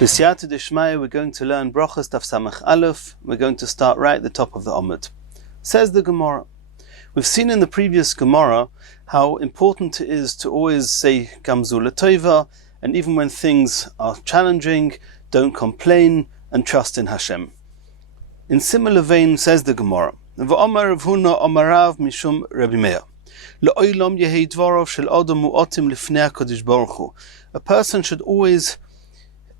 B'siyata d'shmaya, we're going to learn Brachos Daf Samach Aleph. We're going to start right at the top of the Amud. Says the Gemara. We've seen in the previous Gemara how important it is to always say Gamzu L'Tova, and even when things are challenging, don't complain and trust in Hashem. In similar vein, says the Gemara, V'omar Rav Huna Omarav Mishum Rabbi Meir. L'oilam yehei dvarav shel adam mu'atim lifnei HaKadosh Baruch Hu. A person should always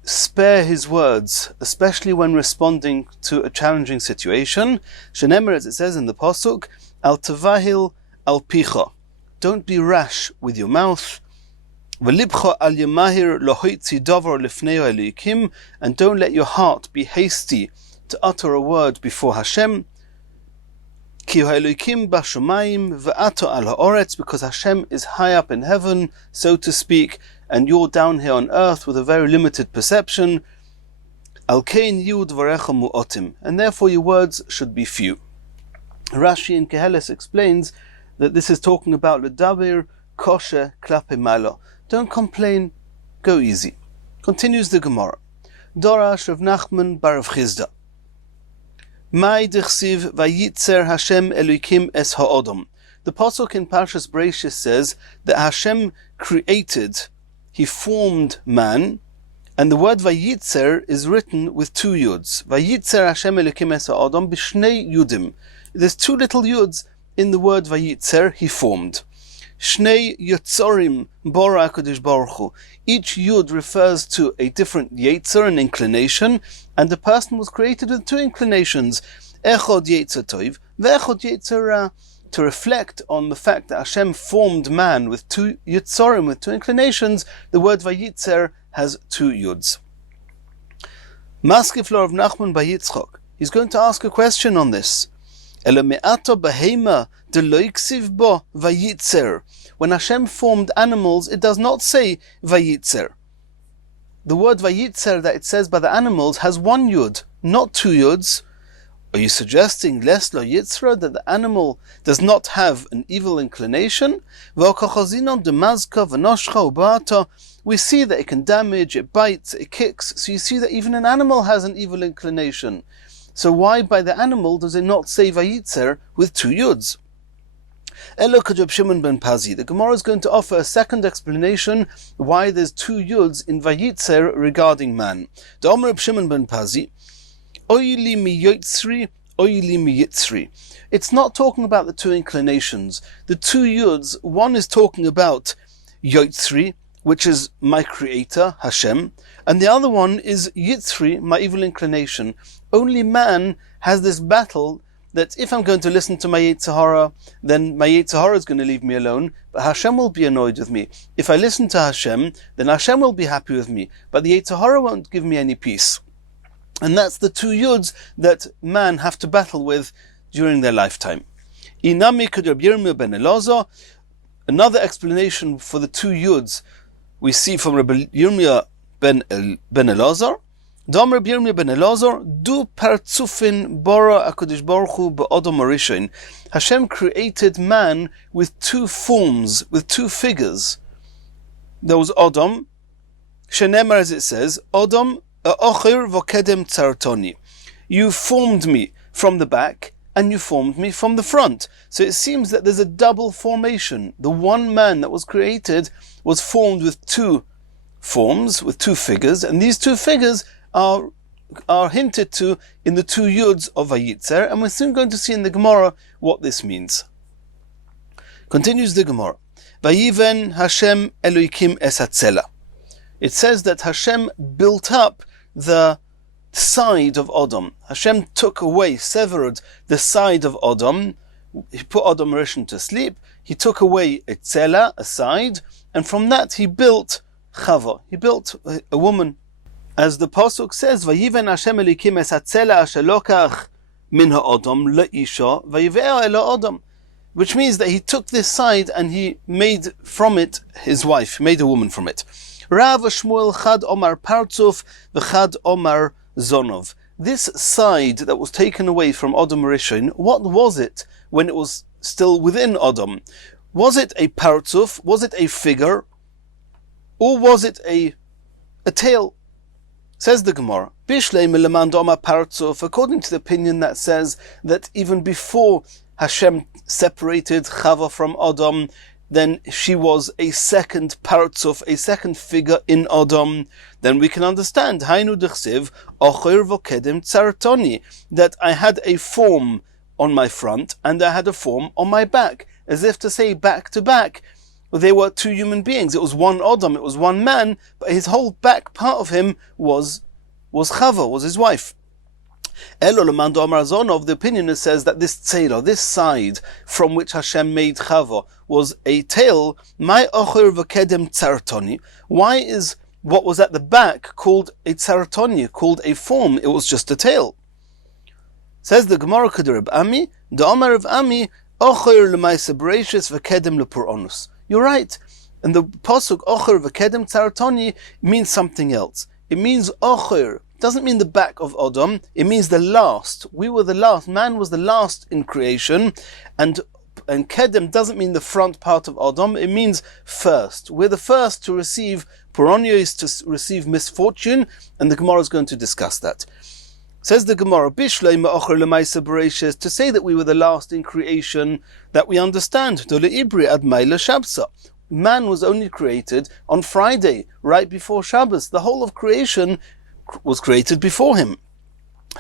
spare his words, especially when responding to a challenging situation. Shenemer, as it says in the pasuk, al tavahil al picha. Don't be rash with your mouth. V'libcha al yemahir lohoitzi davar lifnei Elokim, and don't let your heart be hasty to utter a word before Hashem. Ki Elokim bashamayim ve'ato al ha'oretz, because Hashem is high up in heaven, so to speak, and you're down here on earth with a very limited perception. Al kein yud varecha mu'otim, and therefore your words should be few. Rashi in Keheles explains that this is talking about l'daber kosher klape malo. Don't complain, go easy. Continues the Gemara. Dorash Rav Nachman bar Rav Chizda. Mai dichsiv vayitzer Hashem Elokim es ha'odom. The pasuk in Parshas Bereishis says that Hashem created, He formed man, and the word vayitzer is written with two yuds. Vayitzer Hashem Elokim es ha'odom b'shnei yudim. There's two little yuds in the word vayitzer, He formed. Shnei yotzorim bora HaKadosh Baruch Hu. Each yud refers to a different yetzer, an inclination, and the person was created with two inclinations, echod yetzer tov, ve'echod yetzer ra, to reflect on the fact that Hashem formed man with two yitzorim, with two inclinations. The word vayitzer has two yuds. Maskif lo Rav Nachman bar Yitzchak. He's going to ask a question on this. Elo me'ato behema de lo iksiv bo vayitzer. When Hashem formed animals, it does not say vayitzer. The word vayitzer that it says by the animals has one yud, not two yuds. Are you suggesting les lo yitzra, that the animal does not have an evil inclination? We see that it can damage, it bites, it kicks. So you see that even an animal has an evil inclination. So why by the animal does it not say vayitzer with two yuds? The Gemara is going to offer a second explanation why there's two yuds in vayitzer regarding man. The Omer Reb Shimon ben Pazi, Oili mi yotzri, oili mi yitzri. It's not talking about the two inclinations. The two yuds, one is talking about yotzri, which is my creator, Hashem, and the other one is yitzri, my evil inclination. Only man has this battle that if I'm going to listen to my Yetzer Hara, then my Yetzer Hara is going to leave me alone, but Hashem will be annoyed with me. If I listen to Hashem, then Hashem will be happy with me, but the Yetzer Hara won't give me any peace. And that's the two yuds that man have to battle with during their lifetime. Inami Rabbi Yirmiyah ben Elazar. Another explanation for the two yuds we see from Rabbi Yirmiyah ben Elazar. Dam Rabbi Yirmiyah ben Elazar, du partzufin bara HaKadosh Baruch Hu ba'odom harishon. Hashem created man with two forms, with two figures. There was Adam, shenemar, as it says, Adam Ochir vokedem tzartoni. You formed me from the back and you formed me from the front. So it seems that there's a double formation. The one man that was created was formed with two forms, with two figures, and these two figures are hinted to in the two yuds of vayitzer, and we're soon going to see in the Gemara what this means. Continues the Gemara. Vayiven Hashem Elokim es hatzela. It says that Hashem built up the side of Adam. Hashem took away, severed the side of Adam. He put Adam Rishon to sleep. He took away a tzela, a side, and from that he built Chava. He built a woman. As the pasuk says, "Vayiven Hashem Elokim es hatzela asher lokach min ha'adam le'isha vayivea ela Adam," which means that he took this side and he made from it his wife, made a woman from it. Rav Shmuel Chad Omar Partzuf v'Chad Omar Zonov. This side that was taken away from Adam Rishon, what was it when it was still within Adam? Was it a Partzuf? Was it a figure? Or was it a tail? Says the Gemara, according to the opinion that says that even before Hashem separated Chava from Adam, then she was a second paratzuf, a second figure in Adam, then we can understand Hainu d'chsiv ochir v'kedem tzaratoni, that I had a form on my front and I had a form on my back, as if to say back to back. They were two human beings. It was one Adam, it was one man, but his whole back part of him was Chava, was his wife. Elo l'mando amar Zonov, the opinion that says that this tzela, this side from which Hashem made Chava, was a tail. My ochir v'kedem tzaratoni. Why is what was at the back called a tzaratoni, called a form? It was just a tail. Says the Gemara Kedarib Ami, the Amar of Ami, ochir l'maisa bereishis v'kedem l'puronus. You're right. And the pasuk ochir v'kedem tzaratoni means something else. It means ochir. Doesn't mean the back of Adam. It means the last. We were the last. Man was the last in creation, and kedem doesn't mean the front part of Adam. It means first. We're the first to receive poronios, to receive misfortune, and the Gemara is going to discuss that. Says the Gemara, Bishlei ma'ocher l'maisa bereishis, to say that we were the last in creation, that we understand. Dole ibri ad maila shabsa. Man was only created on Friday, right before Shabbos. The whole of creation was created before him.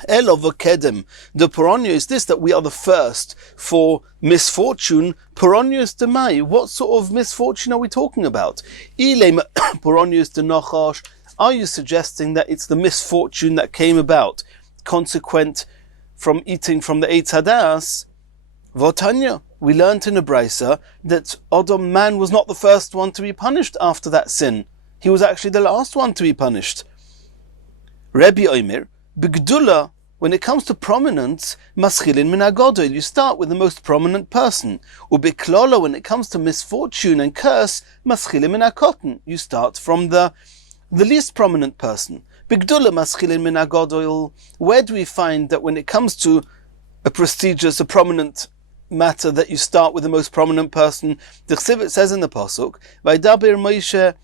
Elo v'kedem, the poronio is this, that we are the first for misfortune. Poronios demai, what sort of misfortune are we talking about? Ile poronios de nochash, are you suggesting that it's the misfortune that came about consequent from eating from the Eitz Hadas? Votanya, we learnt in a brisa that Adam, man, was not the first one to be punished after that sin. He was actually the last one to be punished. Rebbe Omer, B'gdula, when it comes to prominence, maschilin min hagodol, you start with the most prominent person. U'biklola, when it comes to misfortune and curse, maschilin min hakoten, you start from the least prominent person. B'gdula maschilin min hagodol, where do we find that when it comes to a prestigious, a prominent matter, that you start with the most prominent person? The Chsivit says in the pasuk, Vaydaber Moshe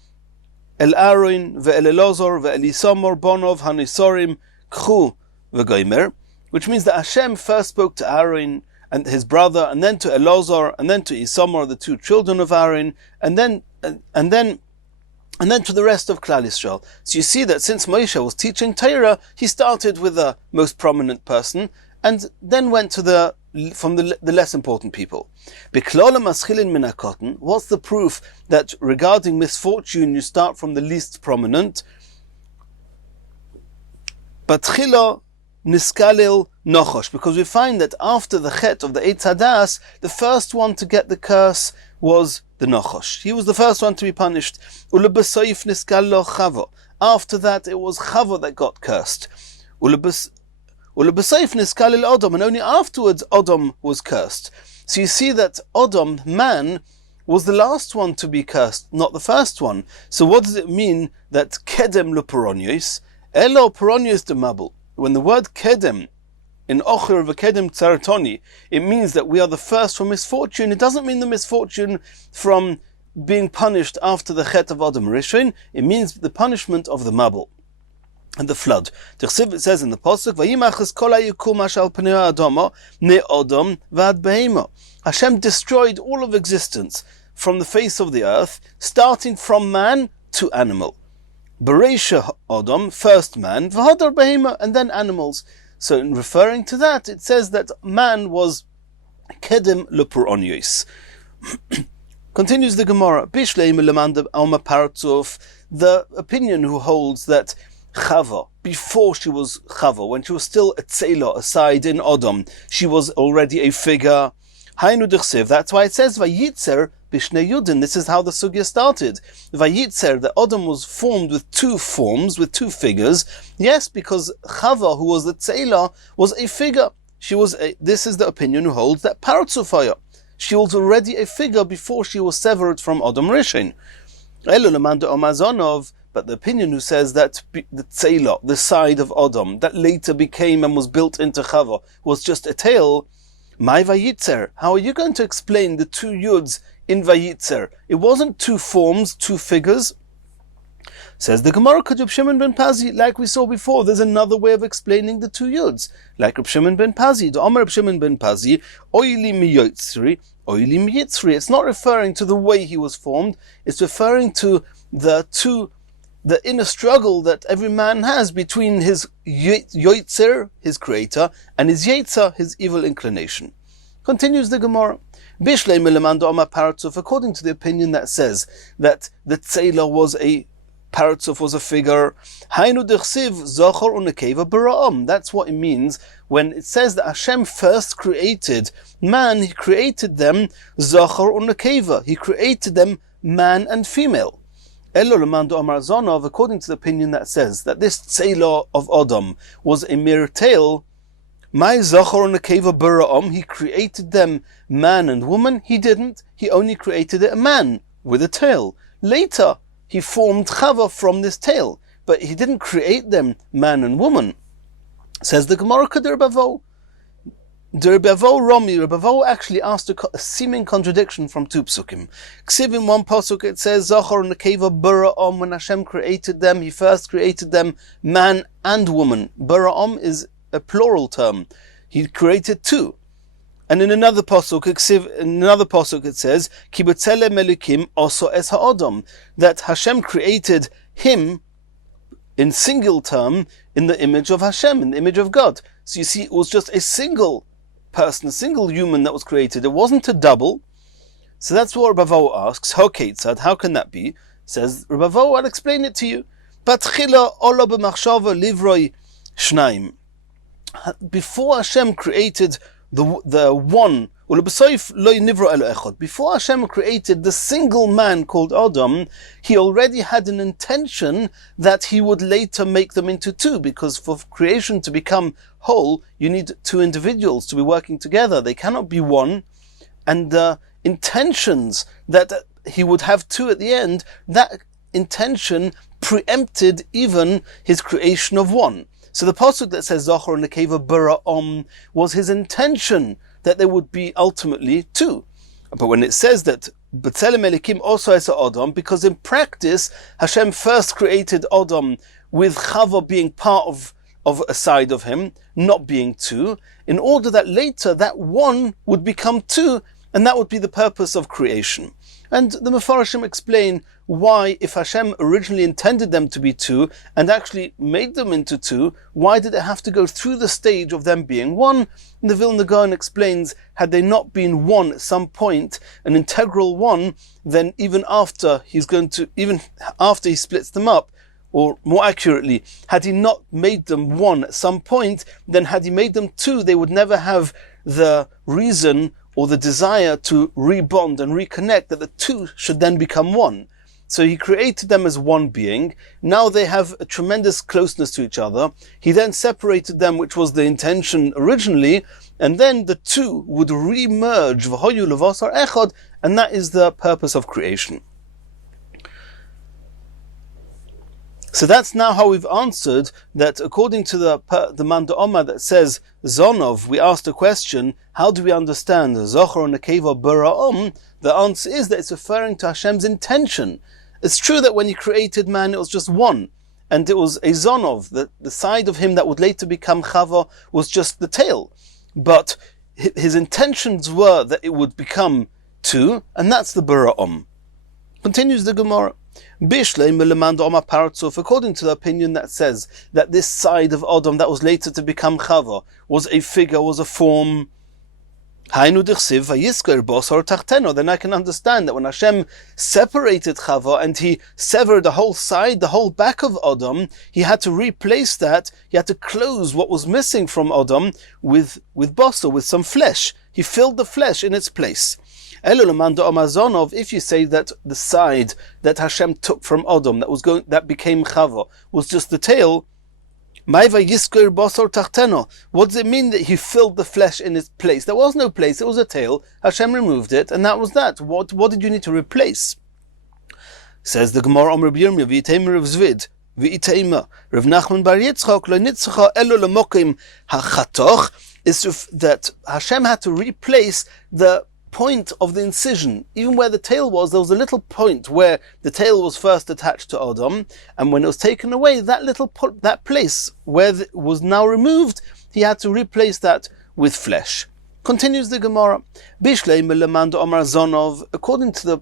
El Aaron ve'el Elazar ve'el Isamar bonov hanisorim kchu v'gomer, which means that Hashem first spoke to Aaron and his brother, and then to Elazar, and then to Isamar, the two children of Aaron, and then to the rest of Klal Yisrael. So you see that since Moshe was teaching Torah, he started with the most prominent person, and then went to the less important people. What's the proof that regarding misfortune you start from the least prominent? Batchila niskalil nochosh, because we find that after the chet of the Eitz Hadas, the first one to get the curse was the nochosh. He was the first one to be punished. Ulebesoif niskalo chavo. After that, it was Chava that got cursed. And only afterwards Adam was cursed. So you see that Adam, man, was the last one to be cursed, not the first one. So what does it mean that kedem leporonios, elo poronios de mabel? When the word kedem in ochir v'kedem tzaratoni, it means that we are the first for misfortune. It doesn't mean the misfortune from being punished after the chet of Adam Rishon. It means the punishment of the mabel and the flood. It says in the pasuk, "Vayimachas kol hayikum asher al pnei ha'adama me'odam v'ad behema." Hashem destroyed all of existence from the face of the earth, starting from man to animal. Bereisha Adam, first man, v'hadar behema, and then animals. So in referring to that, it says that man was kedem lepuronios. Continues the Gemara, Bishleim lemanda alma paratzuf, the opinion who holds that Chava, before she was Chava, when she was still a tzela, aside in Adam, she was already a figure. Hainu d'chsiv, that's why it says Vayitzer b'shnei yudin. This is how the sugya started. Vayitzer, that Adam was formed with two forms, with two figures. Yes, because Chava, who was the tzela, was a figure. This is the opinion who holds that paratzufaya. She was already a figure before she was severed from Adam Rishon. Elo lemanda omazonov. But the opinion who says that the tzela, the side of Adam, that later became and was built into Chava, was just a tail, my Vayitzer, how are you going to explain the two yuds in Vayitzer? It wasn't two forms, two figures. Says the Gemara, Reb Shimon ben Pazi, like we saw before, there's another way of explaining the two yuds. Like Reb Shimon ben Pazi, the Omer Reb Shimon ben Pazi, Oili miyotzri, Oili miyitzri. It's not referring to the way he was formed, it's referring to the inner struggle that every man has between his yotzer, his creator, and his yetzer, his evil inclination. Continues the Gemara. According to the opinion that says that the tzela was a Paratzuf was a figure. That's what it means when it says that Hashem first created man. He created them zachar unekeva. He created them man and female. According to the opinion that says that this tzela of Adam was a mere tail. My zachar unekeva bara'am. He created them man and woman. He didn't. He only created a man with a tail. Later, he formed Chava from this tail, but he didn't create them man and woman. Says the Gemara, Rebavo Romi. Rebavo actually asked a seeming contradiction from two psukim. Ksiv in one pasuk it says Zachar nekeva bara'am. When Hashem created them, He first created them man and woman. Bara'am is a plural term. He created two. And in another pasuk, it says, "Kibutzele melikim oso es ha'odom," that Hashem created him in single term in the image of Hashem, in the image of God. So you see, it was just a single person, a single human that was created. It wasn't a double. So that's what Rebavo asks. How can that be? Says Rebavo, I'll explain it to you. Batchila ola b'machshava livroi shnaim. Before Hashem created the one, before Hashem created the single man called Adam, He already had an intention that He would later make them into two, because for creation to become whole, you need two individuals to be working together. They cannot be one. And the intentions that He would have two at the end, that intention preempted even His creation of one. So the pasuk that says Zachar nekeva bara'am was His intention that there would be ultimately two. But when it says that B'tzelem elikim also as Adam, because in practice Hashem first created Adam with Chava being part of a side of him, not being two, in order that later that one would become two, and that would be the purpose of creation. And the Mefarshim explain why, if Hashem originally intended them to be two and actually made them into two, why did it have to go through the stage of them being one? And the Vilna Gaon explains, had they not been one at some point, an integral one, then even after he splits them up, or more accurately, had He not made them one at some point, then had He made them two, they would never have the reason or the desire to rebond and reconnect, that the two should then become one. So He created them as one being. Now they have a tremendous closeness to each other. He then separated them, which was the intention originally, and then the two would re-merge, v'hoyu levasar echad, and that is the purpose of creation. So that's now how we've answered that according to the Man Da'oma that says Zonov, we asked a question, how do we understand Zachar nekeva bara'am? The answer is that it's referring to Hashem's intention. It's true that when He created man, it was just one, and it was a Zonov, the side of him that would later become Chava was just the tail. But His intentions were that it would become two, and that's the bara'am. Continues the Gemara. According to the opinion that says that this side of Adam that was later to become Chava was a figure, was a form, then I can understand that when Hashem separated Chava and He severed the whole side, the whole back of Adam, He had to replace that, He had to close what was missing from Adam with basar, with some flesh. He filled the flesh in its place. If you say that the side that Hashem took from Adam that became Chava was just the tail, what does it mean that He filled the flesh in its place? There was no place, it was a tail. Hashem removed it, and that was that. What did you need to replace? Says the Gemara, Rav Yirmiyah, v'iteimer Rav Zvid, v'iteimer Rav Nachman bar Yitzchak, lo nitzcha elo lemokim hachatoch, is that Hashem had to replace the point of the incision, even where the tail was, there was a little point where the tail was first attached to Adam, and when it was taken away, that place where it was now removed, he had to replace that with flesh. Continues the Gemara. According to the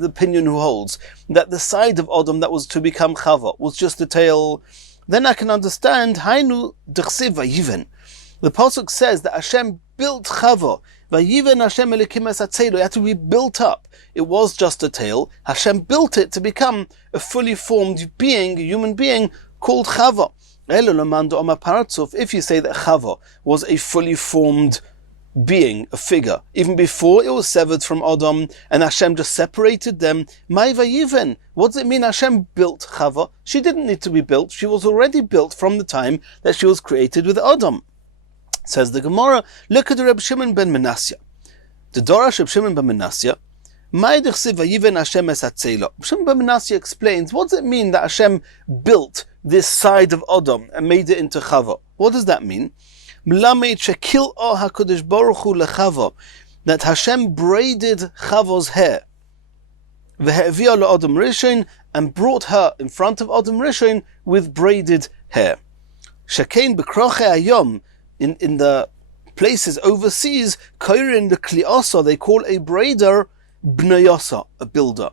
opinion who holds that the side of Adam that was to become Chava was just the tail, then I can understand. Hainu d'chsiv vayiven. The pasuk says that Hashem built Chava. Vayiven Hashem elikim es hatzeilu. It had to be built up. It was just a tail. Hashem built it to become a fully formed being, a human being called Chava. If you say that Chava was a fully formed being, a figure, even before it was severed from Adam and Hashem just separated them, Mai vayiven. What does it mean Hashem built Chava? She didn't need to be built. She was already built from the time that she was created with Adam. Says the Gemara, look at the Reb Shimon ben Menasya. The Dorash Reb Shimon ben Menasya, Mai d'chsiv vayiven Hashem es hatzeilah. Shimon ben Menasya explains, what does it mean that Hashem built this side of Adam and made it into Chava? What does that mean? That Hashem braided Chava's hair and brought her in front of Adam Rishon with braided hair. In the places overseas, in the Kliasa, they call a braider Bnayasa, a builder.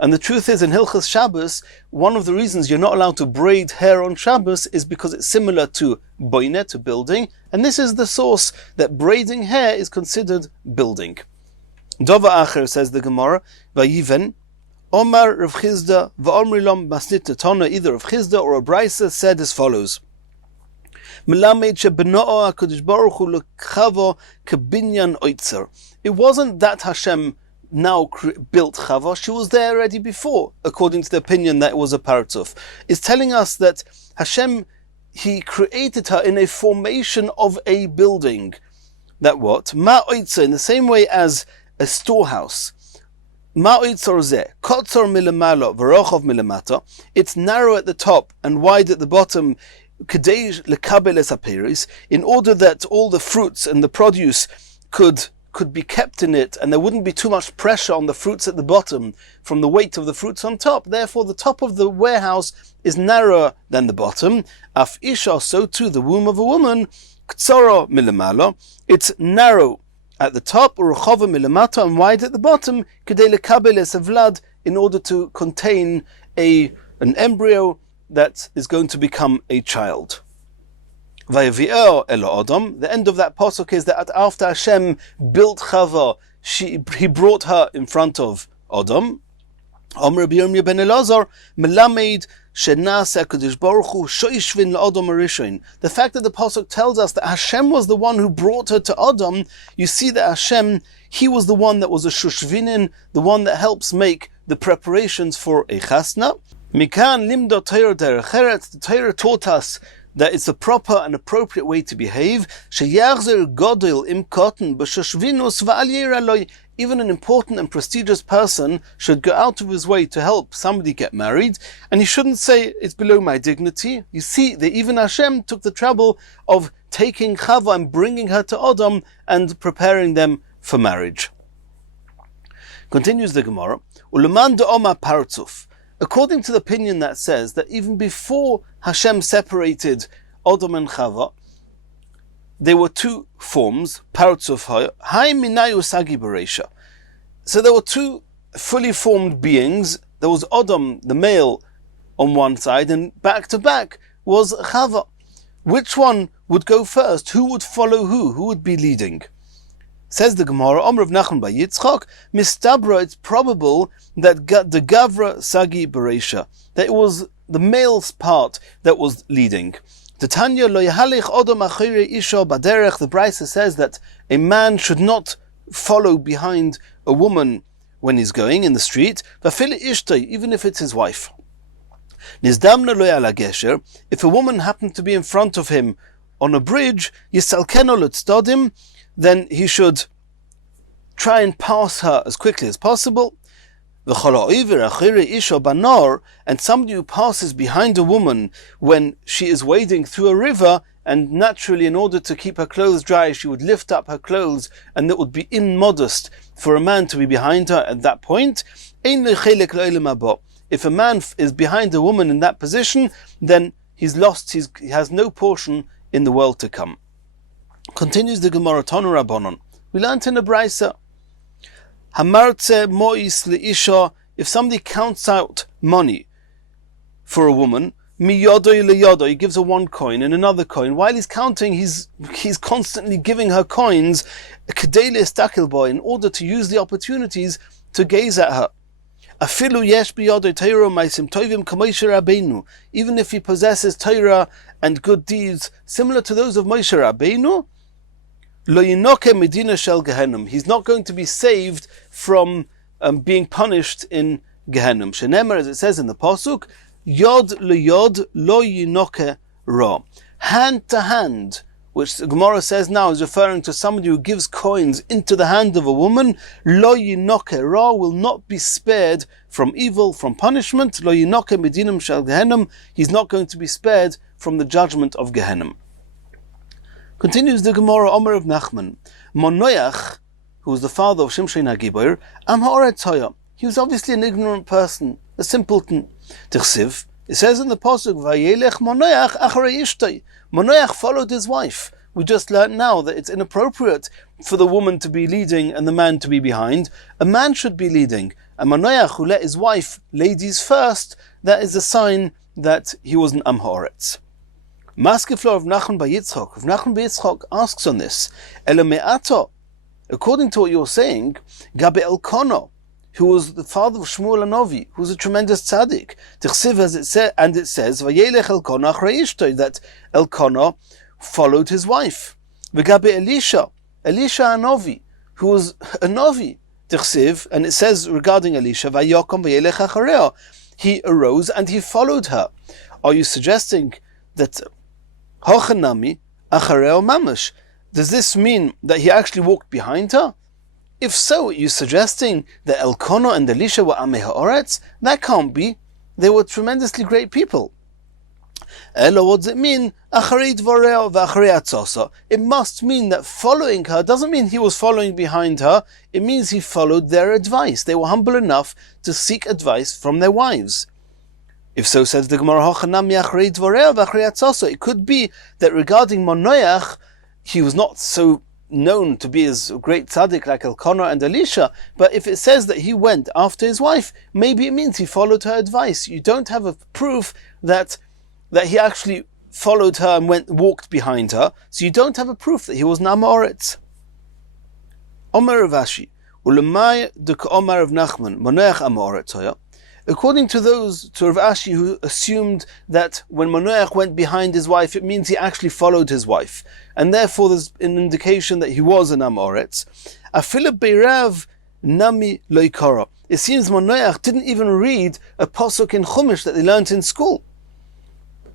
And the truth is, in Hilchas Shabbos, one of the reasons you're not allowed to braid hair on Shabbos is because it's similar to boine, to building, and this is the source that braiding hair is considered building. Dova Acher, says the Gemara, Vayiven, Omar Rav Chizda, Va'omrilom Masnit Tana, either Rav Chizda or a Brisa said as follows. It wasn't that Hashem now built Chava, she was there already before, according to the opinion that it was a paratuf. It's telling us that Hashem, He created her in a formation of a building. That what? Ma oitzer, in the same way as a storehouse. Ma oitzer zeh, kotzor milamalo, v'rochov milamata. It's narrow at the top and wide at the bottom, kedei lekabel es haperis, in order that all the fruits and the produce could be kept in it, and there wouldn't be too much pressure on the fruits at the bottom from the weight of the fruits on top. Therefore, the top of the warehouse is narrower than the bottom. Af isha, so too the womb of a woman, ktsara milamala, it's narrow at the top, uruchava milamata, and wide at the bottom, kedei lekabel es havlad, in order to contain an embryo that is going to become a child. The end of that pasuk is that after Hashem built Chava, he brought her in front of Adam. The fact that the pasuk tells us that Hashem was the one who brought her to Adam, you see that Hashem, He was the one that was a shushvinin, the one that helps make the preparations for a chasna. The Torah taught us that it's a proper and appropriate way to behave. Even an important and prestigious person should go out of his way to help somebody get married, and he shouldn't say, it's below my dignity. You see that even Hashem took the trouble of taking Chava and bringing her to Adam and preparing them for marriage. Continues the Gemara, Uleman de'oma partzuf. According to the opinion that says that even before Hashem separated Adam and Chava, there were two forms, partzuf hay minayu sagi bereisha. So there were two fully formed beings. There was Adam, the male, on one side, and back to back was Chava. Which one would go first? Who would follow who? Who would be leading? Says the Gemara, Omer of Nachman by Yitzchak, Mistabra, it's probable that the Gavra Sagi Bereisha, that it was the male's part that was leading. The Tanya lo yahalich odom achire isha baderech, the Brisa says that a man should not follow behind a woman when he's going in the street, vafil ishtay, even if it's his wife. Nizdamna lo yala gesher, if a woman happened to be in front of him on a bridge, yisalkeno l'tzdodim, then he should try and pass her as quickly as possible. And somebody who passes behind a woman when she is wading through a river, and naturally in order to keep her clothes dry she would lift up her clothes, and it would be immodest for a man to be behind her at that point. If a man is behind a woman in that position, then he's lost, he has no portion in the world to come. Continues the Gemara, Tanu Rabbanon. We learnt in a Brisa, Hamartze mois leisha, if somebody counts out money for a woman, miyodoi leyodo, he gives her one coin and another coin. While he's counting, he's constantly giving her coins, kedei leistakil bo, in order to use the opportunities to gaze at her. Afilu yesh biyodoi teiro maisim tovim kamoishe Rabbeinu, even if he possesses Torah and good deeds similar to those of Moshe Rabbeinu, lo yinoke medina shel Gehenim, he's not going to be saved from being punished in Gehenim. Shenemar, as it says in the Pasuk, Yod leyod lo yinoke ra. Hand to hand, which the Gemara says now is referring to somebody who gives coins into the hand of a woman. Lo yinoke ra, will not be spared from evil, from punishment. Lo yinoke medinam shel Gehenim, he's not going to be spared from the judgment of Gehenim. Continues the Gemara, Omer of Nachman, Monoyach, who was the father of Shimshon HaGibor, Am ha'oretz haya, he was obviously an ignorant person, a simpleton. Tersiv, it says in the Pasuk, Vayelech Monoyach acharei ishtay, Monoyach followed his wife. We just learned now that it's inappropriate for the woman to be leading and the man to be behind. A man should be leading. And Monoyach, who let his wife ladies first, that is a sign that he was an Am ha'oretz. Maskeflor of Nachman by Yitzchak. If Nachman by Yitzchak asks on this, Elameato, according to what you're saying, Gabe Elkono, who was the father of Shmuel Hanavi, who was a tremendous tzaddik. Tichsiv, as it says, and it says, Vayelech Elkono achrei ishtoi, that Elkono followed his wife. V'gabe Elisha Hanavi, who was a Navi. Tichsiv, and it says regarding Elisha, Vayokom Vayelech achareo, he arose and he followed her. Are you suggesting that Hochanami achareo mamash, does this mean that he actually walked behind her? If so, are you suggesting that Elkono and Elisha were Amei Ha'oretz? That can't be. They were tremendously great people. Elo, what does it mean? Acharei dvoreo v'acharei atzoso. It must mean that following her doesn't mean he was following behind her. It means he followed their advice. They were humble enough to seek advice from their wives. If so, says the Gemara, it could be that regarding Monoyach, he was not so known to be as a great tzaddik like Elkanah and Elisha, but if it says that he went after his wife, maybe it means he followed her advice. You don't have a proof that he actually followed her and walked behind her, so you don't have a proof that he was an Amoritz. Omer of Ashi, ulemai duk Omer of Nachman, Monoyach Amoritz hoya. According to those, to Rav Ashi, who assumed that when Manoach went behind his wife, it means he actually followed his wife, and therefore there's an indication that he was an Amoretz. Afila beirav nami loikara. It seems Manoach didn't even read a pasuk in Chumash that they learnt in school.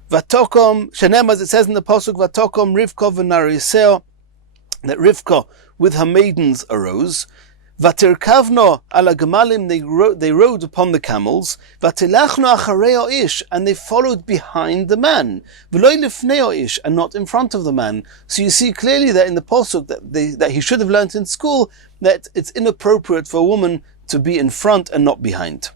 Vatokom shenem, as it says in the pasuk, Vatokom Rivka v'nariseo, that Rivka with her maidens arose. Vatirkavno ala gemalim, they rode upon the camels. Vatilachno achareo ish, and they followed behind the man. V'loi lifneo ish, and not in front of the man. So you see clearly that in the pasuk that he should have learnt in school that it's inappropriate for a woman to be in front and not behind.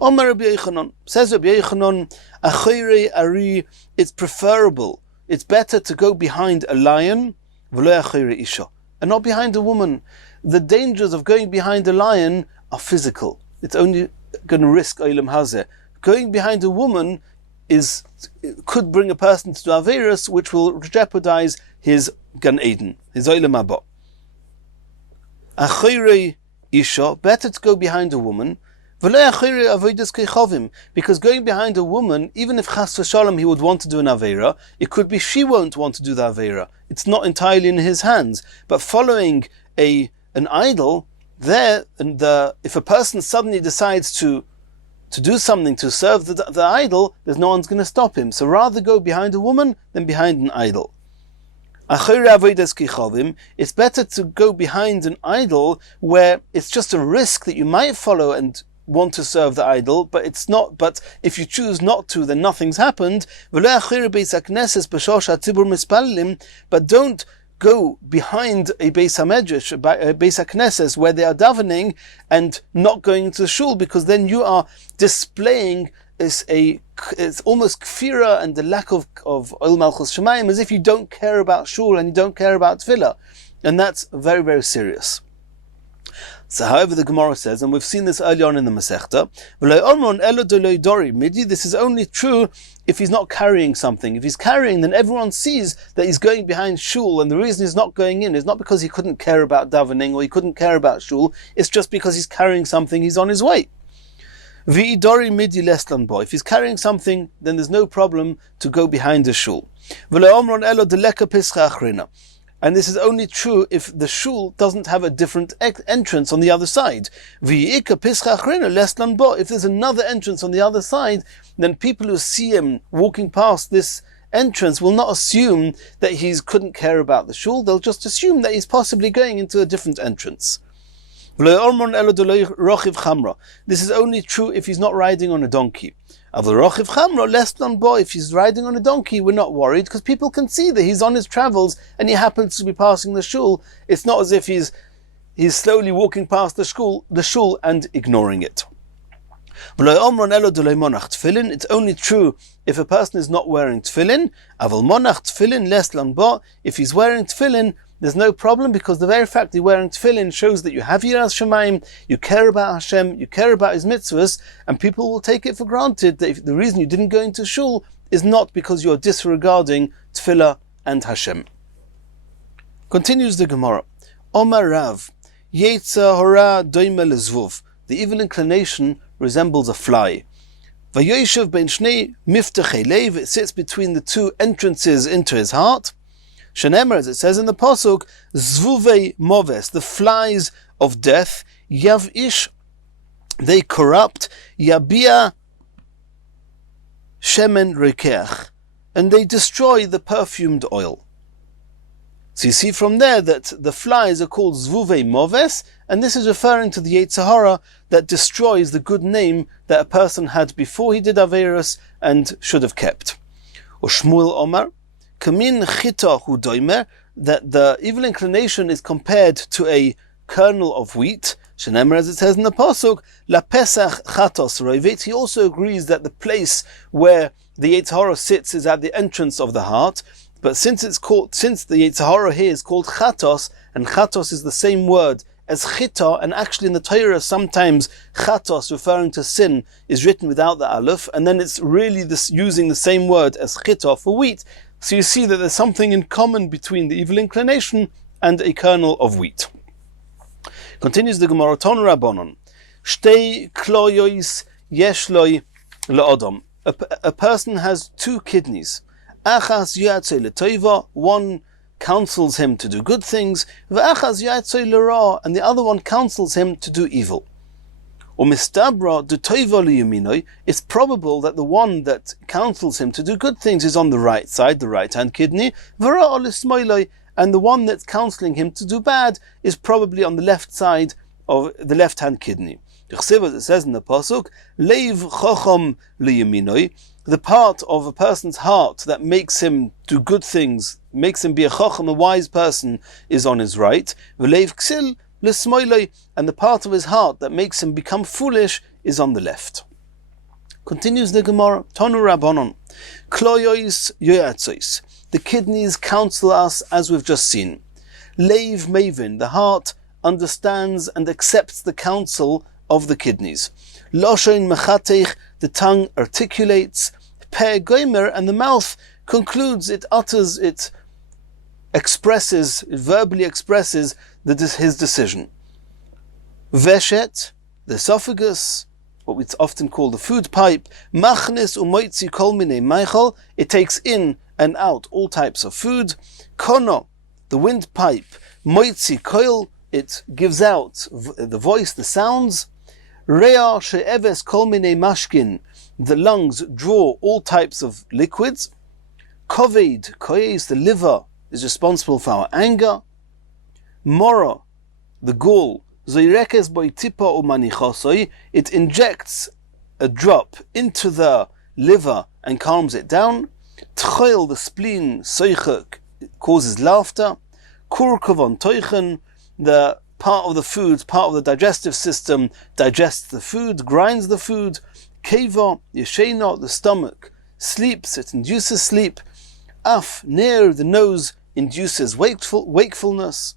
Omer Rabbi Yochanan, says Rabbi Yochanan, acharei ari, it's preferable, it's better to go behind a lion, v'loi acharei isha, and not behind a woman. The dangers of going behind a lion are physical. It's only going to risk Olam Hazeh. Going behind a woman could bring a person to Averis, which will jeopardize his Gan Eden, his Olam Haba. Acharei isha, better to go behind a woman. Because going behind a woman, even if Chas v'Shalom he would want to do an Aveira, it could be she won't want to do the Aveira. It's not entirely in his hands. But following an idol, if a person suddenly decides to do something to serve the idol, there's no one's going to stop him. So rather go behind a woman than behind an idol. It's better to go behind an idol where it's just a risk that you might follow and want to serve the idol, but if you choose not to, then nothing's happened. But don't go behind a Beis HaMedrash, a Beis HaKnesses, where they are davening and not going to the shul, because then you are displaying it's almost kfira and the lack of Oil Malchus Shemayim, as if you don't care about shul and you don't care about tefillah. And that's very, very serious. So however the Gemara says, and we've seen this earlier on in the Masechta, this is only true if he's not carrying something. If he's carrying, then everyone sees that he's going behind shul, and the reason he's not going in is not because he couldn't care about davening or he couldn't care about shul, it's just because he's carrying something, he's on his way. If he's carrying something, then there's no problem to go behind the shul. And this is only true if the shul doesn't have a different entrance on the other side. If there's another entrance on the other side, then people who see him walking past this entrance will not assume that he couldn't care about the shul. They'll just assume that he's possibly going into a different entrance. This is only true if he's not riding on a donkey. If he's riding on a donkey, we're not worried, because people can see that he's on his travels and he happens to be passing the shul. It's not as if he's slowly walking past the shul and ignoring it. It's only true if a person is not wearing tefillin. If he's wearing tefillin, there's no problem, because the very fact that you're wearing tefillin shows that you have Yiras Shamayim, you care about Hashem, you care about His mitzvahs, and people will take it for granted that if the reason you didn't go into shul is not because you're disregarding tefillah and Hashem. Continues the Gemara. Omar Rav, Yetzer Hora Doime Lezvuv. The evil inclination resembles a fly. Vayoshev ben Shnei Miftachei Lev. It sits between the two entrances into his heart. Shenemer, as it says in the Pasuk, Zvuvei Moves, the flies of death, Yav Ish, they corrupt, Yabia Shemen Rekeach, and they destroy the perfumed oil. So you see from there that the flies are called Zvuvei Moves, and this is referring to the Yetzer Hara that destroys the good name that a person had before he did Aveirus and should have kept. Or Shmuel Omar, Kamin chita hu doimer, that the evil inclination is compared to a kernel of wheat. Shenemer, as it says in the pasuk, la pesach chatos roivit. He also agrees that the place where the Yetzer Hara sits is at the entrance of the heart. But since the Yetzer Hara here is called chatos, and chatos is the same word as chita, and actually in the Torah sometimes chatos, referring to sin, is written without the aleph, and then it's really using the same word as chita for wheat. So you see that there's something in common between the evil inclination and a kernel of wheat. Continues the Gemara, Ton Rabbanon, Shtei kloyois yeshloi le'odom. A person has two kidneys. Achas yatzei le'toiva, one counsels him to do good things, v'achas yatzei le'ra, and the other one counsels him to do evil. Umistabra de toiva liyaminoi. It's probable that the one that counsels him to do good things is on the right side, the right-hand kidney, v'ra lismoiloi, and the one that's counseling him to do bad is probably on the left side of the left-hand kidney. As it says in the pasuk, leiv chochom liyaminoi, the part of a person's heart that makes him do good things, makes him be a chochom, a wise person, is on his right. V'leiv ksil l'smoiloi, and the part of his heart that makes him become foolish is on the left. Continues the Gemara, Tonu Rabbanon, kloyois yoyatzois. The kidneys counsel us as we've just seen. Leiv mavin, the heart understands and accepts the counsel of the kidneys. Loshon mechatech, the tongue articulates. Pe goimer, and the mouth concludes, it utters, it verbally expresses his decision. Veshet, the esophagus, what we often call the food pipe, machnis umoitzi kol minei meichel, it takes in and out all types of food. Kono, the windpipe, moitzi koil, it gives out the voice, the sounds. Rea she'eves kol minei mashkin, the lungs draw all types of liquids. Koved, koyes, the liver, is responsible for our anger. Mora, the gall, zoirekes boi tipa umanichosoi, it injects a drop into the liver and calms it down. Tchoil, the spleen, soichuk, causes laughter. Kurkovon toichen, the part of the food, part of the digestive system, digests the food, grinds the food. Keva, yeshena, the stomach, sleeps, it induces sleep. Af, near, the nose, induces wakefulness.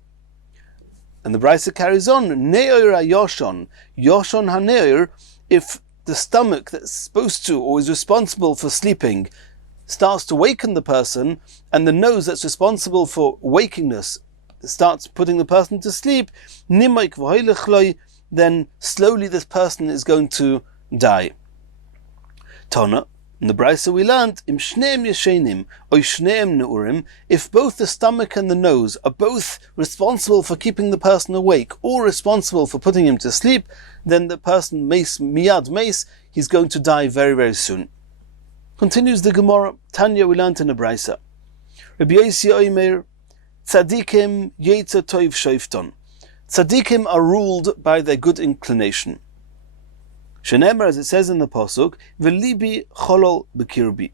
And the Brisa carries on, ne'er yoshon, yoshon haneir, if the stomach that's supposed to or is responsible for sleeping starts to waken the person, and the nose that's responsible for wakingness starts putting the person to sleep, nimaik v'hoilech, then slowly this person is going to die. Tana, in the Brisa we learned, im shneim yeshenim, oy shneim neurim, if both the stomach and the nose are both responsible for keeping the person awake or responsible for putting him to sleep, then the person miyad meis, he's going to die very, very soon. Continues the Gemara, Tanya we learned in the Brisa. Rabbi Yossi Omer, tzadikim yetzer toiv shoifton. Tzadikim are ruled by their good inclination. Shenemer, as it says in the Pasuk, V'libi cholol b'kirbi.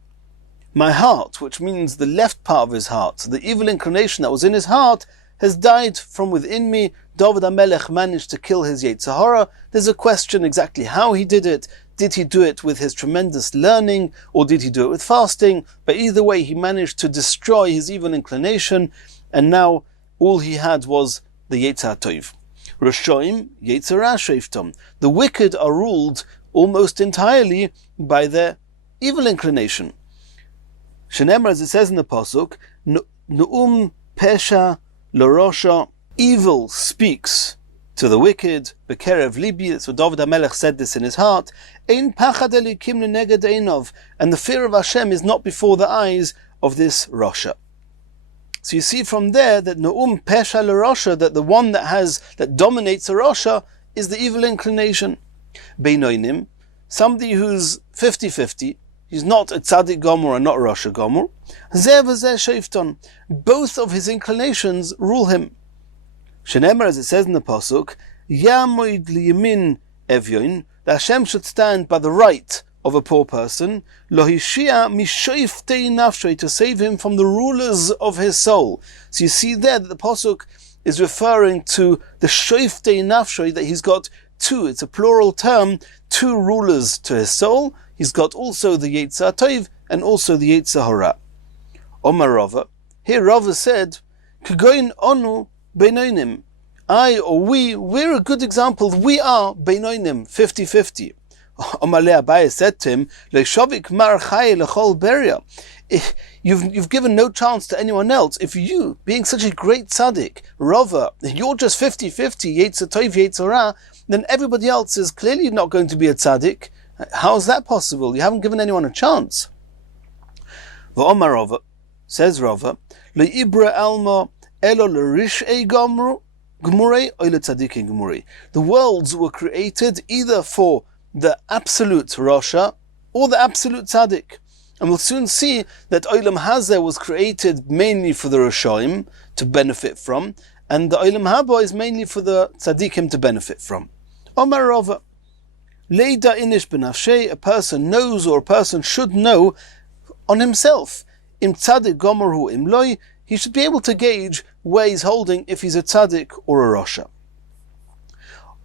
My heart, which means the left part of his heart, the evil inclination that was in his heart, has died from within me. David HaMelech managed to kill his Yetzer Hara. There's a question exactly how he did it. Did he do it with his tremendous learning, or did he do it with fasting? But either way, he managed to destroy his evil inclination, and now all he had was the Yetzer HaTov. Rashoim Yetzer Ra Sheiftom. The wicked are ruled almost entirely by their evil inclination. Shenemar, as it says in the Pasuk, Nu'um Pesha L'Rosha, evil speaks to the wicked, Bekerev Libi, so David HaMelech said this in his heart, Ein Pachad Elikim L'Neged Einov, and the fear of Hashem is not before the eyes of this Rosha. So you see from there that Nu'um Pesha L'Rosha, that the one that dominates a Rosha is the evil inclination. Beinoinim, somebody who's 50-50, he's not a Tzaddik Gomor and not a Rosha Gomor. Zeh v'zeh Sheifton, both of his inclinations rule him. Shenemer, as it says in the Pasuk, Yamoid liyamin evyoin, that Hashem should stand by the right of a poor person, Lohishia mishoiftei nafshay, to save him from the rulers of his soul. So you see there that the Pasuk is referring to the shoiftei nafshay, that he's got two, it's a plural term, two rulers to his soul. He's got also the Yetzer HaTov and also the Yetzer Hara. Omar Rava, here Rava said, K'goyin onu beinoinim, I or we're a good example. We are beinoinim, 50-50. Omar Abaye said to him, Le'shavik mar chay lechol beria. You've given no chance to anyone else. If you, being such a great tzaddik, Rava, you're just 50-50, Yetzer Tov, Yetzer Ra, then everybody else is clearly not going to be a tzaddik. How is that possible? You haven't given anyone a chance. V'omar Rava, says Rava, Le'ibra alma elo l'rish'ei gomru gmurei oy le'tzadikim gmurei. The worlds were created either for the absolute Rasha or the absolute tzaddik. And we'll soon see that Olam Hazeh was created mainly for the Rashaim to benefit from, and the Olam Haba is mainly for the tzaddikim to benefit from. Omar Rava, Leida inish benafshei, a person knows, or a person should know on himself. Im tzaddik gomerhu im loy, he should be able to gauge where he's holding, if he's a tzaddik or a Rasha.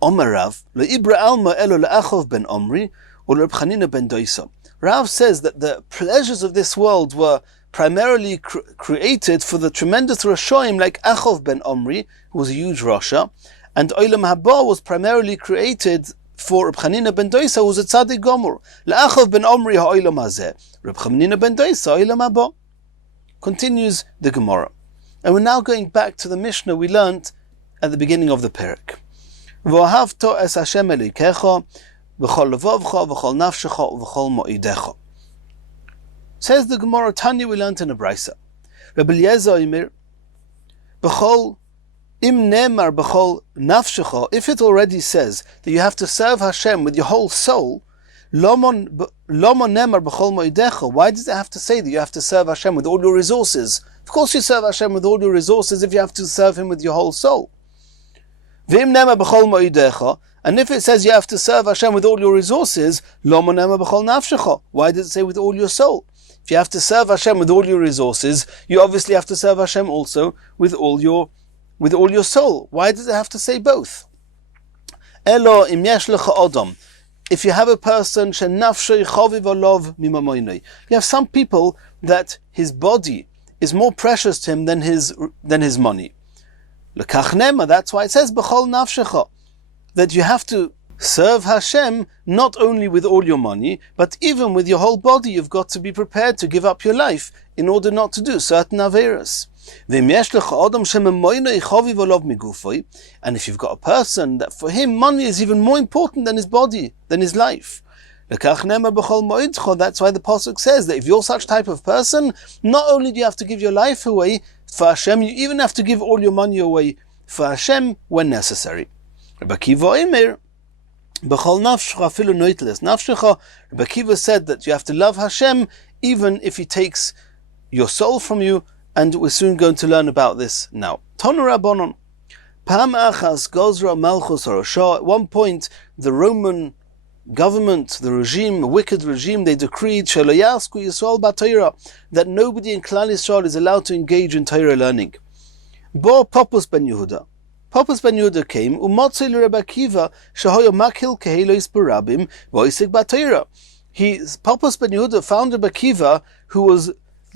Omar Rav, Le'ibra alma elo le'achov ben Omri, or Reb Chanina ben Doisa. Rav says that the pleasures of this world were primarily created for the tremendous Rashoim like Achov ben Omri, who was a huge Rasha, and Olam Haba was primarily created for Reb Chanina ben Doisa, who was a Tzaddik Gomor. Le'achov ben Omri ha'olam hazeh, Reb Chanina ben Doisa Olam Haba. Continues the Gemara. And we're now going back to the Mishnah we learnt at the beginning of the Perek. V'ahavto es Hashem Elokecha v'chol levavcha v'chol nafshecha v'chol mo'idecha. Says the Gemara, Tanya we learnt in a Brisa. Rabbi Eliezer Omer, b'chol im nemar b'chol nafshecha, if it already says that you have to serve Hashem with your whole soul, lomon nemar b'chol mo'idecha, why does it have to say that you have to serve Hashem with all your resources? Of course you serve Hashem with all your resources if you have to serve Him with your whole soul. V'im nema b'chol mo'idecha, and if it says you have to serve Hashem with all your resources, lo nema b'chol nafshecha. Why does it say with all your soul? If you have to serve Hashem with all your resources, you obviously have to serve Hashem also with all your soul. Why does it have to say both? Elo im yesh lecha odom. If you have a person, shenafshei chaviv olav mimamoinoi. You have some people that his body is more precious to him than his money. Lekach nema, that's why it says b'chol nafshecha, that you have to serve Hashem not only with all your money, but even with your whole body. You've got to be prepared to give up your life in order not to do certain averas. And if you've got a person that for him money is even more important than his body, than his life, that's why the pasuk says that if you're such type of person, not only do you have to give your life away for Hashem, you even have to give all your money away for Hashem when necessary. Rabbi Akiva said that you have to love Hashem even if He takes your soul from you, and we're soon going to learn about this now. Tonu Rabbanon. At one point, the Roman government, the regime, a wicked regime, they decreed that nobody in Klal Yisrael is allowed to engage in Torah learning. Bo Popus ben Yehuda. Popus ben Yehuda came, umotzei l'Rebbe Akiva shehoyo makil kehelos barabim v'oisik b'Torah. Popus ben Yehuda found Rebbe Akiva who was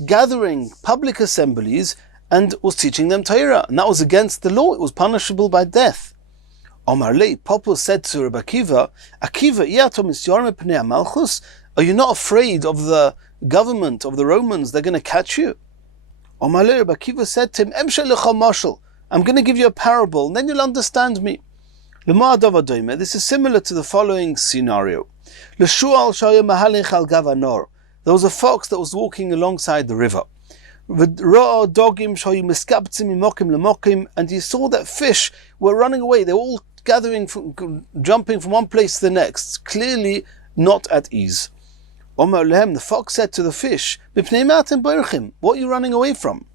gathering public assemblies and was teaching them Torah, and that was against the law. It was punishable by death. Omar Lei, Popus said to Rebbe Akiva, are you not afraid of the government of the Romans? They're going to catch you. Omar Lei, Rebbe Akiva said to him, I'm going to give you a parable, and then you'll understand me. This is similar to the following scenario. There was a fox that was walking alongside the river. And he saw that fish were running away. They were all jumping from one place to the next, clearly not at ease. The fox said to the fish, what are you running away from?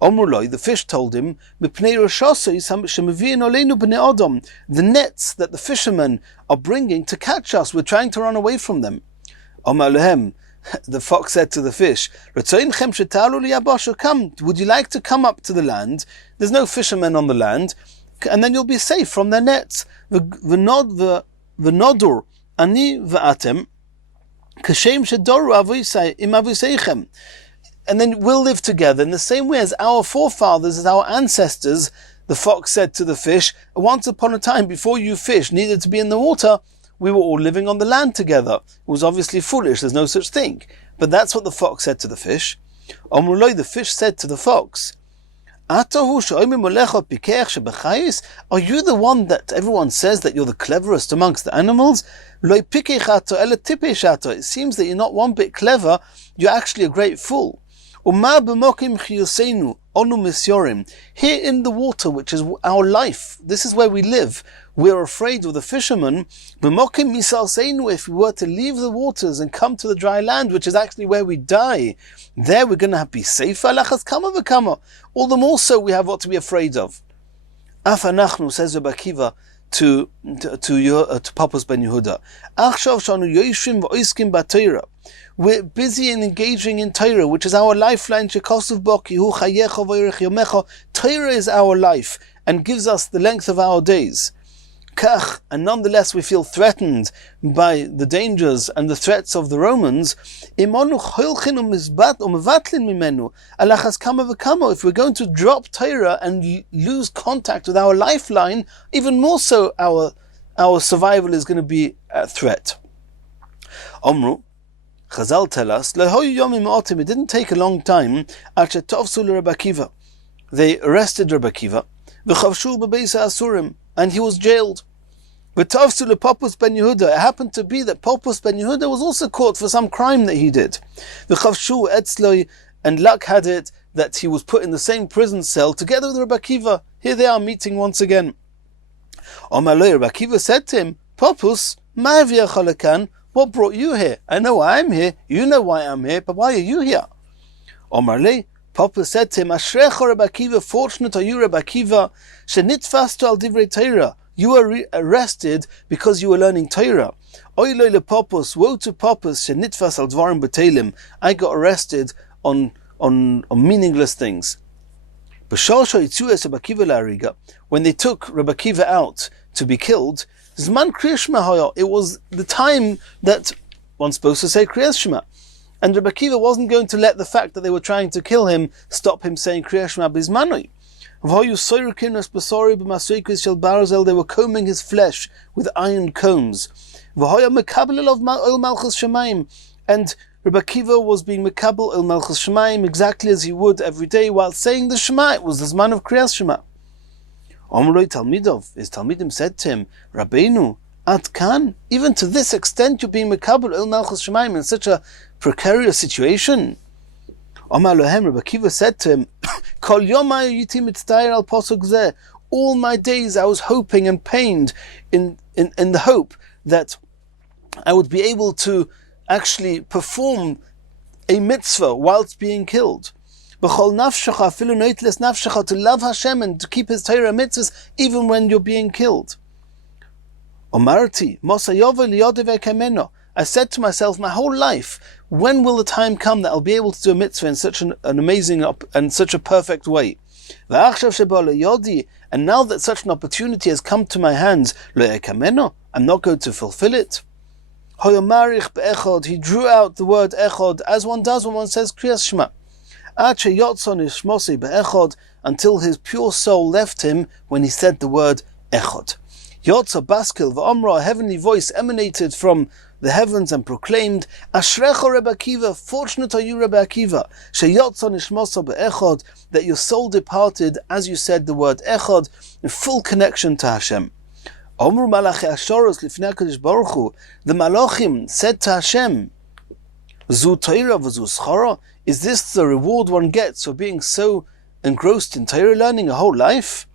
The fish told him, the nets that the fishermen are bringing to catch us, we're trying to run away from them. The fox said to the fish, would you like to come up to the land? There's no fishermen on the land, and then you'll be safe from their nets. V'nodur ani v'atem kashem shedoru im avuseichem. And then we'll live together in the same way as our forefathers, as our ancestors. The fox said to the fish, once upon a time, before you fish needed to be in the water, we were all living on the land together. It was obviously foolish, there's no such thing. But that's what the fox said to the fish. The fish said to the fox, are you the one that everyone says that you're the cleverest amongst the animals? It seems that you're not one bit clever, you're actually a great fool. Here in the water, which is our life, this is where we live, we're afraid of the fishermen. If we were to leave the waters and come to the dry land, which is actually where we die, there we're going to be safe. All the more so we have what to be afraid of. Afanachnu, says Rebbe Akiva to Popus ben Yehuda, we're busy in engaging in Torah, which is our lifeline. Torah is our life and gives us the length of our days. And nonetheless we feel threatened by the dangers and the threats of the Romans. If we're going to drop Torah and lose contact with our lifeline, even more so our survival is going to be at threat. Omru, Chazal tell us, it didn't take a long time, they arrested Rebbe Akiva, and he was jailed. It happened to be that Popus ben Yehuda was also caught for some crime that he did. And luck had it that he was put in the same prison cell together with Rebbe Akiva. Here they are meeting once again. Rebbe Akiva said to him, Popus, what brought you here? I know why I'm here, you know why I'm here, but why are you here? Papa said to him, Ashrecha Rabbi Akiva, fortunate are you, Rabbi Akiva, shenitfastu al divrei Torah. You were arrested because you were learning Torah. Oy loy lepopos, woe to popos, shenitfas al dvarim b'telim. I got arrested on meaningless things. When they took Rabbi Akiva out to be killed, it was the time that one's supposed to say Kriyas Shema. And Rabbi Akiva wasn't going to let the fact that they were trying to kill him stop him saying Kriyas Shema b'zmanoi. They were combing his flesh with iron combs. And Rabbi Akiva was being mekabel el malchus shemaim exactly as he would every day while saying the Shema. It was the zman of Kriyas Shema. Omroi Talmidov, his Talmidim said to him, Rabbeinu, at kan, even to this extent you're being mekabel el malchus shemaim in such a precarious situation. Omar Lohem, Rabbi Akiva said to him, Kol yomai yitim mitzdayer al posuk zeh. All my days I was hoping and pained in the hope that I would be able to actually perform a mitzvah whilst being killed. B'chol nafshecha, afilu noitles nafshecha, to love Hashem and to keep His Torah mitzvahs even when you're being killed. Omarti, mosayova liyodev kameno. I said to myself, my whole life, when will the time come that I'll be able to do a mitzvah in such an amazing and such a perfect way? And now that such an opportunity has come to my hands, I'm not going to fulfill it. He drew out the word echod as one does when one says Kriyas Shema. Until his pure soul left him when he said the word echod. Yotza Baskil v'Omra, a heavenly voice emanated from the heavens and proclaimed, Ashrecha Rabbi Akiva, fortunate are you, Rabbi Akiva, sheyotza nishmosa be'echod, that your soul departed as you said the word echod, in full connection to Hashem. Omru Malachi Ashoros lifnei HaKadosh Baruch Hu, the Malachim said to Hashem, Zu Torah v'zu schara, is this the reward one gets for being so engrossed in Torah learning a whole life?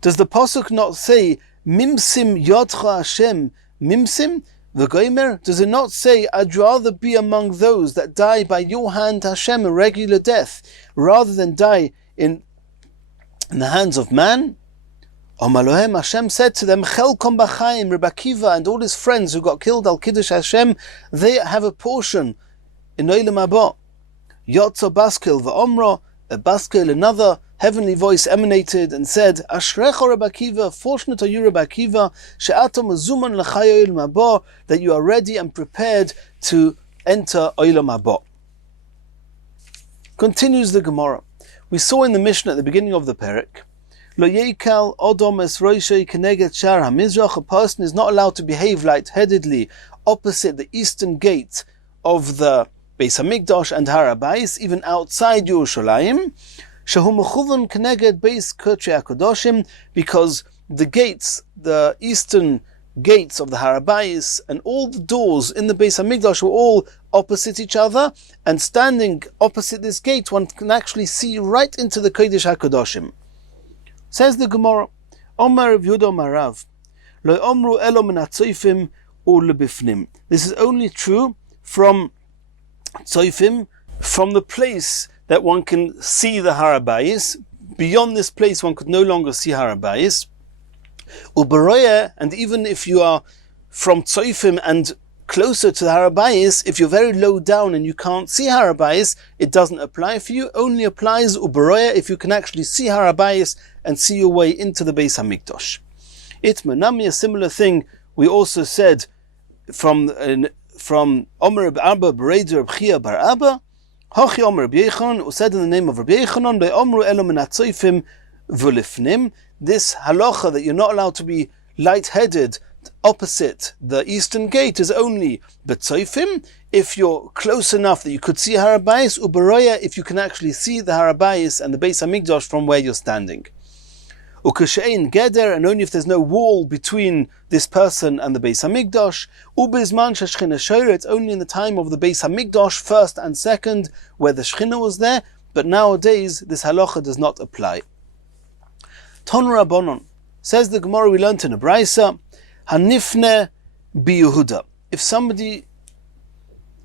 Does the pasuk not say, Mimsim yodcha Hashem, Mimsim? V'goimer, does it not say, I'd rather be among those that die by your hand, Hashem, a regular death, rather than die in the hands of man? Omalohem, Hashem said to them, Chelkom b'chaim, Rabbi Akiva and all his friends who got killed al Kiddush Hashem, they have a portion in Olam Haba. Yotza Baskil v'Omra, a Baskil, another heavenly voice emanated and said, Ashrecha Rabbi Akiva, fortunate are you, Rabbi Akiva, she'atam azuman l'chai Olam Haba, that you are ready and prepared to enter Olam Haba. Continues the Gemara. We saw in the Mishnah at the beginning of the Perek, Lo yekal odom es roishei keneged shar hamizrach, a person is not allowed to behave lightheadedly opposite the eastern gate of the Beis Hamikdash and Har HaBayis, even outside Yerushalayim, shehu mechuvan keneged Beis Kotrei HaKadoshim, because the gates, the eastern gates of the Har HaBayis and all the doors in the Beis Hamikdash were all opposite each other, and standing opposite this gate one can actually see right into the Kodesh HaKadoshim. Says the Gemara, Omar Rav Yehuda Omar Rav, Lo omru elo min hatzoifim u lebifnim. This is only true from tzoifim, from the place that one can see the Har HaBayis. Beyond this place one could no longer see Har HaBayis. Uberoya, and even if you are from tzoifim and closer to the Har HaBayis, if you're very low down and you can't see Har HaBayis, it doesn't apply for you. Only applies uberoya if you can actually see Har HaBayis and see your way into the Beis Hamikdash. Itmanami, a similar thing we also said from Omer Abba Bereder Reb Chia Bar Abba, Hachi Omer Reb Yechanan, who said in the name of Reb Yechanan, Lo omru elo min hatzoifim v'lifnim. This halacha that you're not allowed to be light-headed opposite the eastern gate is only b'tzoifim, if you're close enough that you could see Har HaBayis, uberoya, if you can actually see the Har HaBayis and the Beis Hamikdash from where you're standing. Ukashein geder, and only if there's no wall between this person and the Beis Hamikdash. Ubizman sheshchina shoyra, it's only in the time of the Beis Hamikdash, first and second, where the Shechina was there, but nowadays this halacha does not apply. Ton Rabbanon, says the Gemara we learnt in a Braisa, Hanifne bi Yehuda. If somebody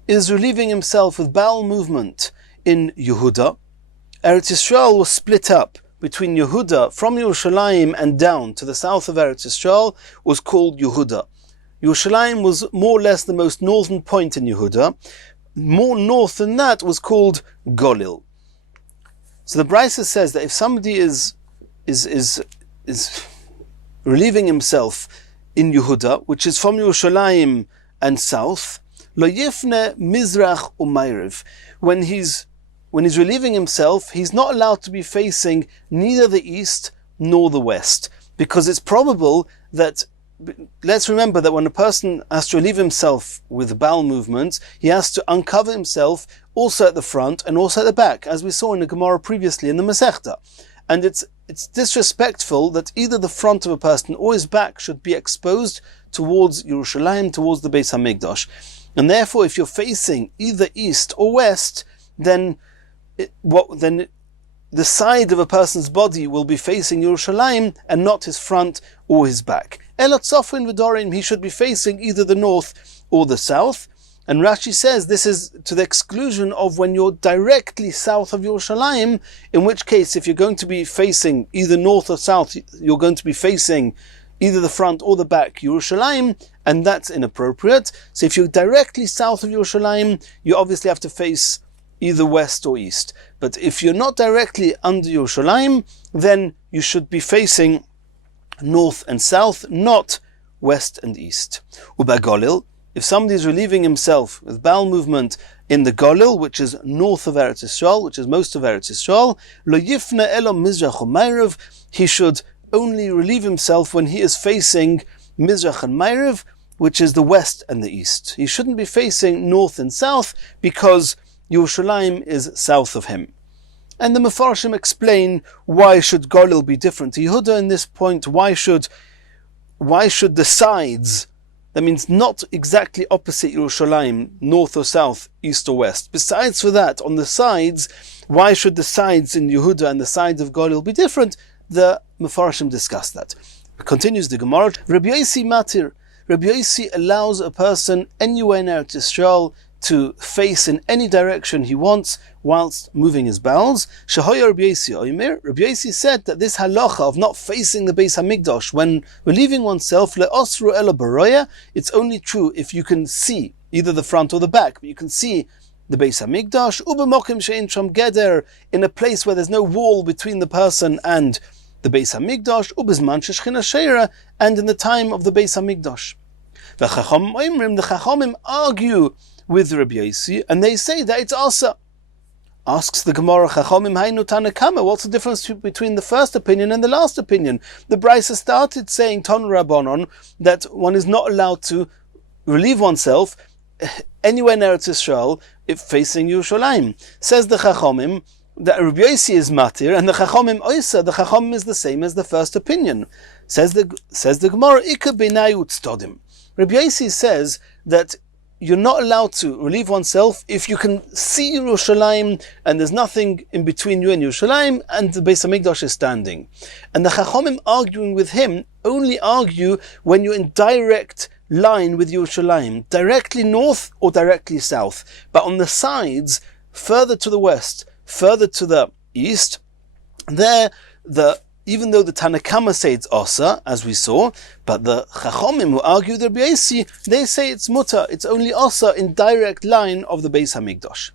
is relieving himself with bowel movement in Yehuda. Eretz Yisrael was split up between Yehuda, from Yerushalayim and down to the south of Eretz Yisrael, was called Yehuda. Yerushalayim was more or less the most northern point in Yehuda. More north than that was called Golil. So the Brisa says that if somebody is relieving himself in Yehuda, which is from Yerushalayim and south, lo yifne mizrach umayriv. When he's relieving himself, he's not allowed to be facing neither the east nor the west, because it's probable that, let's remember that when a person has to relieve himself with bowel movements, he has to uncover himself also at the front and also at the back, as we saw in the Gemara previously in the Masechta. And it's disrespectful that either the front of a person or his back should be exposed towards Yerushalayim, towards the Beis HaMikdash. And therefore, if you're facing either east or west, then the side of a person's body will be facing Yerushalayim and not his front or his back. Elot Sofrin V'Dorim, he should be facing either the north or the south. And Rashi says this is to the exclusion of when you're directly south of Yerushalayim, in which case if you're going to be facing either north or south, you're going to be facing either the front or the back Yerushalayim, and that's inappropriate. So if you're directly south of Yerushalayim, you obviously have to face either west or east. But if you're not directly under Yerushalayim, then you should be facing north and south, not west and east. Uba Golil, if somebody is relieving himself with bowel movement in the Golil, which is north of Eretz Yisrael, which is most of Eretz Yisrael, lo yifne elo mizrach u'mayrav, he should only relieve himself when he is facing Mizrach and Mayrav, which is the west and the east. He shouldn't be facing north and south because Yerushalayim is south of him. And the Mefarshim explain why should Golil be different to Yehuda in this point. Why should the sides, that means not exactly opposite Yerushalayim, north or south, east or west. Besides for that, on the sides, why should the sides in Yehuda and the sides of Golil be different? The Mefarshim discuss that. Continues the Gemara. Rabbi Yosi matir. Rabbi Yosi allows a person anywhere in Eretz Yisrael to face in any direction he wants whilst moving his bowels. Shehoya Rabbi Yosi oimer. Rabbi Yosi said that this halacha of not facing the Beis HaMikdash when relieving oneself, le'osru ela baroya, it's only true if you can see either the front or the back, but you can see the Beis HaMikdash, u'b'mokim she'in sham geder, in a place where there's no wall between the person and the Beis HaMikdash, u'b'zman sheshchina sheira, and in the time of the Beis HaMikdash. The Chachamim argue with Rabbi Yosi, and they say that it's asa. Asks the Gemara, Chachamim hainu tanakama, what's the difference between the first opinion and the last opinion? The Brisa started saying, Ton Rabbanon, that one is not allowed to relieve oneself anywhere in Eretz Yisrael if facing Yerushalayim. Says the Chachamim that Rabbi Yosi is matir, and the Chachamim oisa, the Chachamim is the same as the first opinion. Says the Gemara, Ika b'nai utztodim. Rabbi Yosi says that you're not allowed to relieve oneself if you can see Yerushalayim and there's nothing in between you and Yerushalayim and the Beis HaMikdash is standing. And the Chachamim arguing with him only argue when you're in direct line with Yerushalayim, directly north or directly south. But on the sides, further to the west, further to the east, there even though the Tanakama say it's Osa, as we saw, but the Chachomim who argue the Rabbi Yosi, they say it's Mutter, it's only Osa in direct line of the Beis HaMikdash.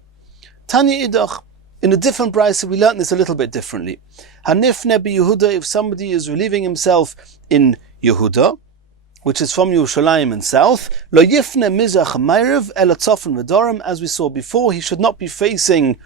Tanya Idach, in a different Brisa we learned this a little bit differently. Hanifne bi Yehuda, if somebody is relieving himself in Yehuda, which is from Yerushalayim and south, lo yifne mizrach mayrev ela tzofan v'dorim, as we saw before, he should not be facing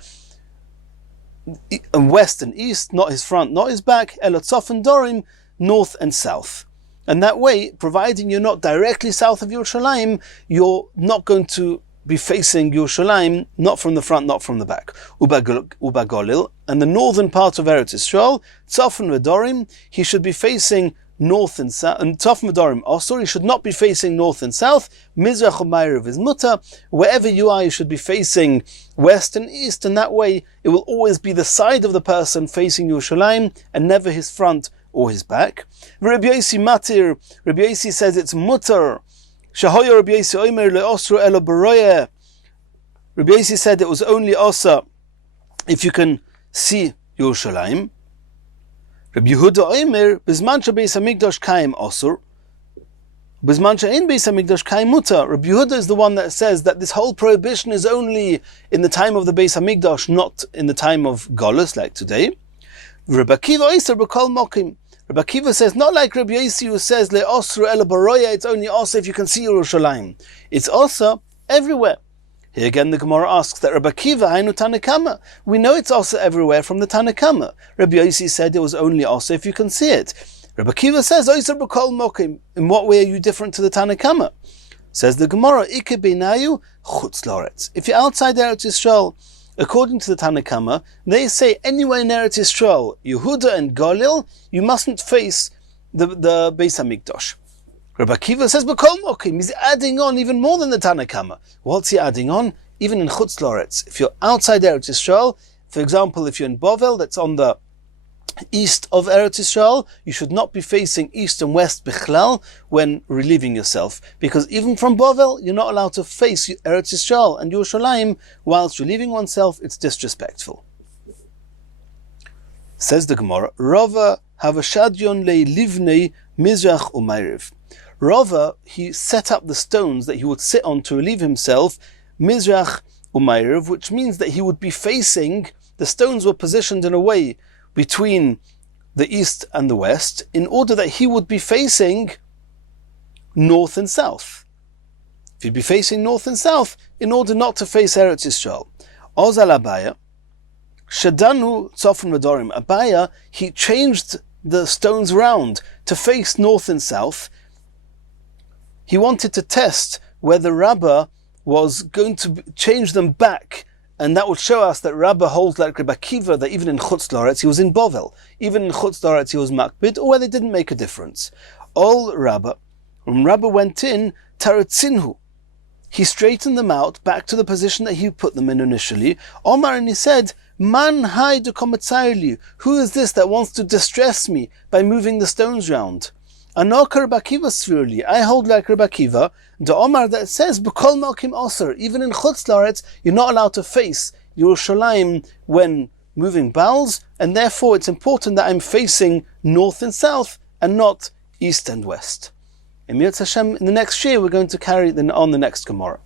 west and east, not his front, not his back, elotzof and dorim, north and south. And that way, providing you're not directly south of Yerushalayim, you're not going to be facing Yerushalayim, not from the front, not from the back. Uba Golil, and the northern part of Eretz Yisrael, tzof and dorim, he should be facing north and south, and Taf Medorim also, he should not be facing north and south. Mizrach Umayrav is Mutter. Wherever you are, you should be facing west and east, and that way it will always be the side of the person facing Yerushalayim and never his front or his back. Rabbi Yosi Matir, Rabbi Yosi says it's Mutter. Shahoya Rabbi Yosi Omer le'osru elo baroya. Rabbi Yosi said it was only Osa if you can see Yerushalayim. Rabbi Yehuda Omer, Bizman shebeis hamikdash kaim osur, Bizman she'ein beis hamikdash kaim mutar. Rabbi Yehuda is the one that says that this whole prohibition is only in the time of the Beis Hamikdash, not in the time of Golus, like today. Rabbi Akiva Oiser b'kol mokim. Rabbi Akiva says, not like Rabbi Yossi who says, le'osru ela baroya, it's only also if you can see Yerushalayim. It's also everywhere. Here again the Gemara asks that Rabbi Akiva hainu Tanakama. We know it's also everywhere from the Tanakama. Rabbi Yossi said it was only also if you can see it. Rabbi Akiva says, Oiser b'kol mokim. In what way are you different to the Tanakama? Says the Gemara, Ike beinayu chutz loretz. If you're outside Eretz Yisrael, according to the Tanakama, they say anywhere in Eretz Yisrael, Yehuda and Galil, you mustn't face the Beis Hamikdash. Rabbi Akiva says, b'kol mokim. He's adding on even more than the Tanakama. What's he adding on? Even in chutz loretz. If you're outside Eretz Yisrael, for example, if you're in Bovel, that's on the east of Eretz Yisrael, you should not be facing east and west bichlal when relieving yourself, because even from Bovel, you're not allowed to face Eretz Yisrael and Yerushalayim whilst relieving oneself. It's disrespectful. Says the Gemara, Rava havashadyon le livnei mizrach umayriv. Rava, he set up the stones that he would sit on to relieve himself, mizrach umayriv, which means that he would be facing, the stones were positioned in a way between the east and the west, in order that he would be facing north and south. If he'd be facing north and south, in order not to face Eretz Yisrael. Ozal Abaya, Shadanu Tzofan Madorim. Abaya, he changed the stones round to face north and south. He wanted to test whether Rabbah was going to change them back, and that would show us that Rabbah holds like Rabbi Akiva, that even in chutz loretz he was in Bovel, even in chutz loretz he was makbid, or whether it didn't make a difference. All Rabbah, when Rabbah went in, taratzinhu, he straightened them out back to the position that he put them in initially. Omar, and he said, Man hai de kometzayli, who is this that wants to distress me by moving the stones round? Anoka Rabbi Akiva svirli, I hold like Rabbi Akiva, the Omar that says, B'kol malkim osir, even in chutz loretz, you're not allowed to face Yerushalayim when moving bowels, and therefore it's important that I'm facing north and south, and not east and west. In the next Shir, we're going to carry on the next Gemara.